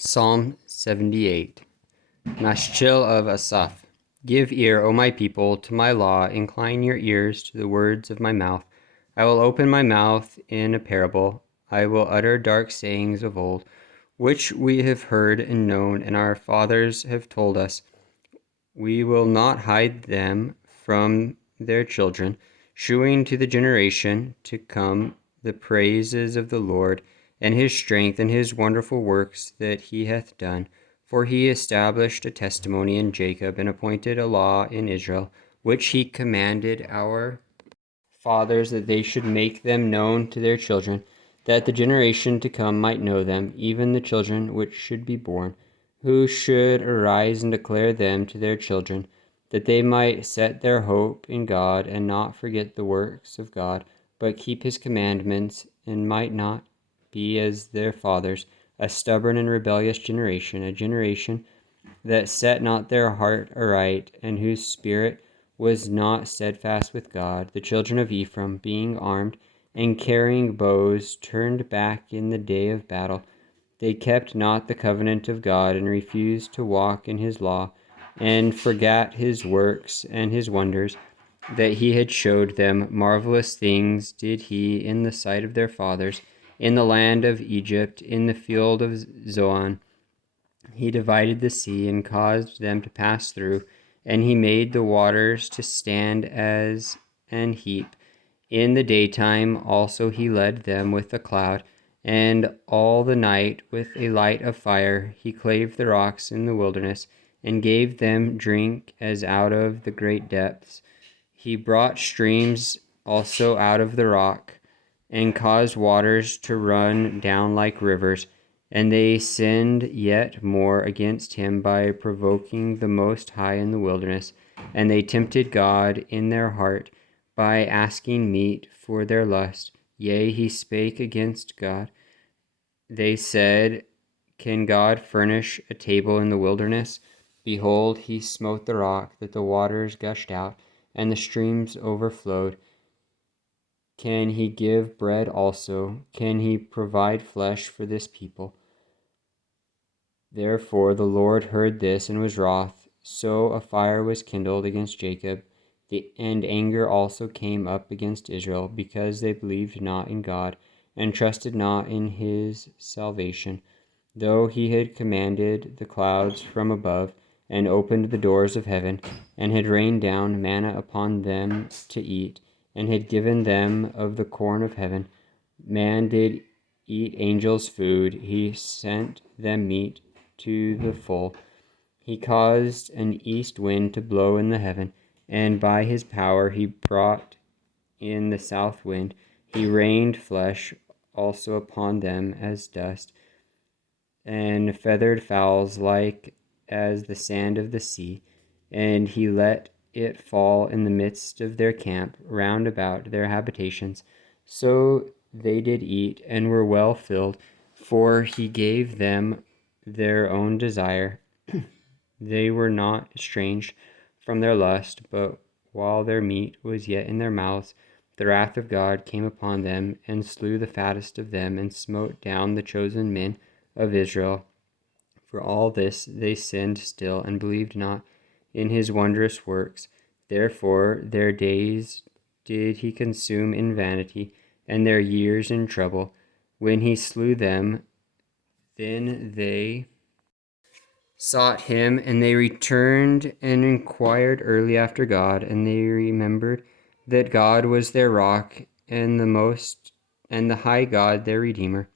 Psalm 78. Mashchil of Asaph. Give ear, O my people, to my law. Incline your ears to the words of my mouth. I will open my mouth in a parable. I will utter dark sayings of old, which we have heard and known, and our fathers have told us. We will not hide them from their children, shewing to the generation to come the praises of the Lord, and his strength, and his wonderful works that he hath done. For he established a testimony in Jacob, and appointed a law in Israel, which he commanded our fathers, that they should make them known to their children, that the generation to come might know them, even the children which should be born, who should arise and declare them to their children, that they might set their hope in God, and not forget the works of God, but keep his commandments, and might not be as their fathers, a stubborn and rebellious generation, a generation that set not their heart aright, and whose spirit was not steadfast with God. The children of Ephraim, being armed and carrying bows, turned back in the day of battle. They kept not the covenant of God, and refused to walk in his law, and forgat his works and his wonders that he had showed them. Marvelous things did he in the sight of their fathers, in the land of Egypt, in the field of Zoan. He divided the sea and caused them to pass through, and he made the waters to stand as an heap. In the daytime also he led them with a cloud, and all the night with a light of fire. He clave the rocks in the wilderness, and gave them drink as out of the great depths. He brought streams also out of the rock, and caused waters to run down like rivers. And they sinned yet more against him by provoking the Most High in the wilderness. And they tempted God in their heart by asking meat for their lust. Yea, he spake against God. They said, Can God furnish a table in the wilderness? Behold, he smote the rock, that the waters gushed out, and the streams overflowed. Can he give bread also? Can he provide flesh for this people? Therefore the Lord heard this and was wroth. So a fire was kindled against Jacob, and anger also came up against Israel, because they believed not in God, and trusted not in his salvation. Though he had commanded the clouds from above, and opened the doors of heaven, and had rained down manna upon them to eat, and had given them of the corn of heaven. Man did eat angels' food. He sent them meat to the full. He caused an east wind to blow in the heaven, and by his power he brought in the south wind. He rained flesh also upon them as dust, and feathered fowls like as the sand of the sea. And he let it fall in the midst of their camp, round about their habitations. So they did eat, and were well filled, for he gave them their own desire. They were not estranged from their lust, but while their meat was yet in their mouths, the wrath of God came upon them, and slew the fattest of them, and smote down the chosen men of Israel. For all this they sinned still, and believed not in his wondrous works. Therefore their days did he consume in vanity, and their years in trouble. When he slew them, then they sought him, and they returned and inquired early after God, and they remembered that God was their rock, and the high God their Redeemer.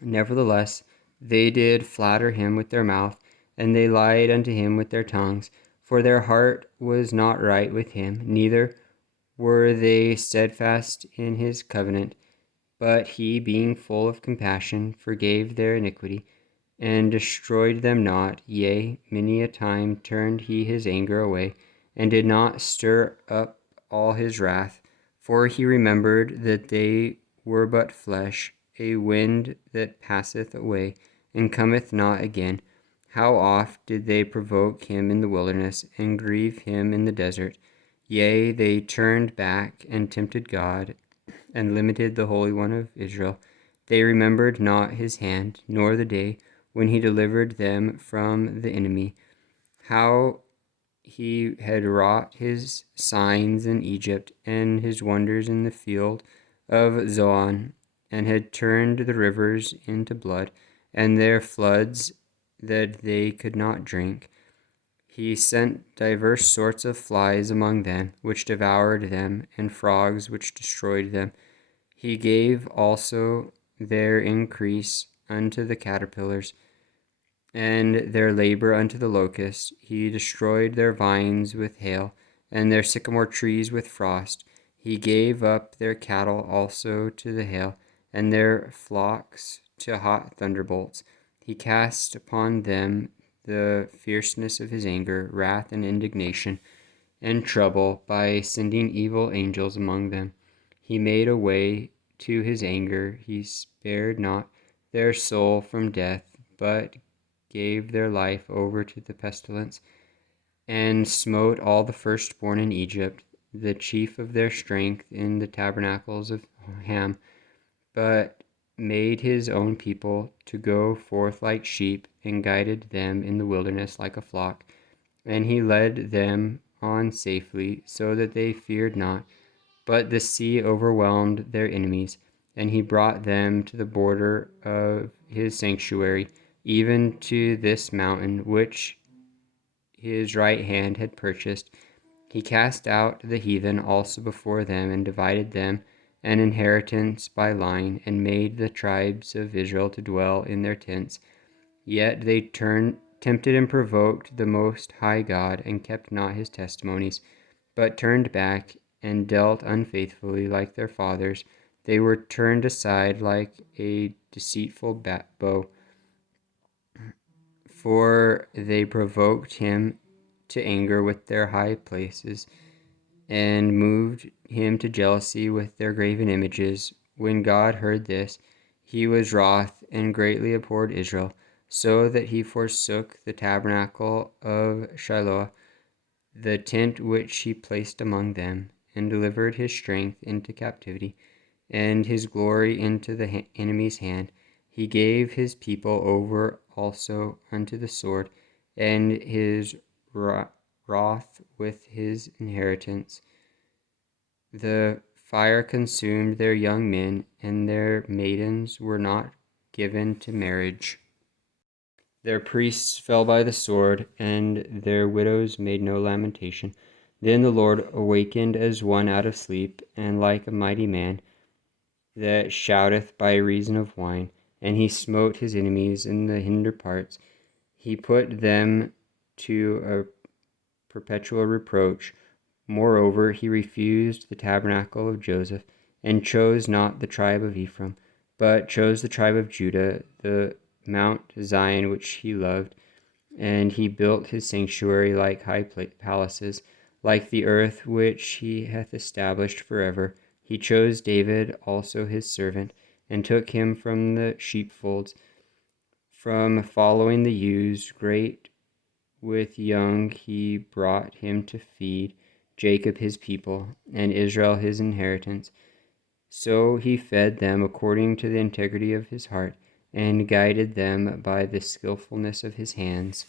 Nevertheless, they did flatter him with their mouth, and they lied unto him with their tongues, for their heart was not right with him, neither were they steadfast in his covenant. But he, being full of compassion, forgave their iniquity, and destroyed them not. Yea, many a time turned he his anger away, and did not stir up all his wrath. For he remembered that they were but flesh, a wind that passeth away, and cometh not again. How oft did they provoke him in the wilderness, and grieve him in the desert? Yea, they turned back, and tempted God, and limited the Holy One of Israel. They remembered not his hand, nor the day when he delivered them from the enemy, how he had wrought his signs in Egypt and his wonders in the field of Zoan, and had turned the rivers into blood, and their floods that they could not drink. He sent divers sorts of flies among them, which devoured them, and frogs, which destroyed them. He gave also their increase unto the caterpillars, and their labor unto the locust. He destroyed their vines with hail, and their sycamore trees with frost. He gave up their cattle also to the hail, and their flocks to hot thunderbolts. He cast upon them the fierceness of his anger, wrath, and indignation, and trouble, by sending evil angels among them. He made a way to his anger. He spared not their soul from death, but gave their life over to the pestilence, and smote all the firstborn in Egypt, the chief of their strength in the tabernacles of Ham, but made his own people to go forth like sheep, and guided them in the wilderness like a flock. And he led them on safely, so that they feared not. But the sea overwhelmed their enemies, and he brought them to the border of his sanctuary, even to this mountain which his right hand had purchased. He cast out the heathen also before them, and divided them an inheritance by line, and made the tribes of Israel to dwell in their tents. Yet they tempted and provoked the Most High God, and kept not his testimonies, but turned back, and dealt unfaithfully like their fathers. They were turned aside like a deceitful bow, for they provoked him to anger with their high places, and moved him to jealousy with their graven images. When God heard this, he was wroth, and greatly abhorred Israel, so that he forsook the tabernacle of Shiloh, the tent which he placed among them, and delivered his strength into captivity, and his glory into the enemy's hand. He gave his people over also unto the sword, and his wrath with his inheritance. The fire consumed their young men, and their maidens were not given to marriage. Their priests fell by the sword, and their widows made no lamentation. Then the Lord awakened as one out of sleep, and like a mighty man that shouteth by reason of wine, and he smote his enemies in the hinder parts. He put them to a perpetual reproach. Moreover, he refused the tabernacle of Joseph, and chose not the tribe of Ephraim, but chose the tribe of Judah, the Mount Zion which he loved. And he built his sanctuary like high palaces, like the earth which he hath established forever. He chose David also his servant, and took him from the sheepfolds, from following the ewes. Great with young he brought him to feed Jacob his people, and Israel his inheritance. So he fed them according to the integrity of his heart, and guided them by the skillfulness of his hands.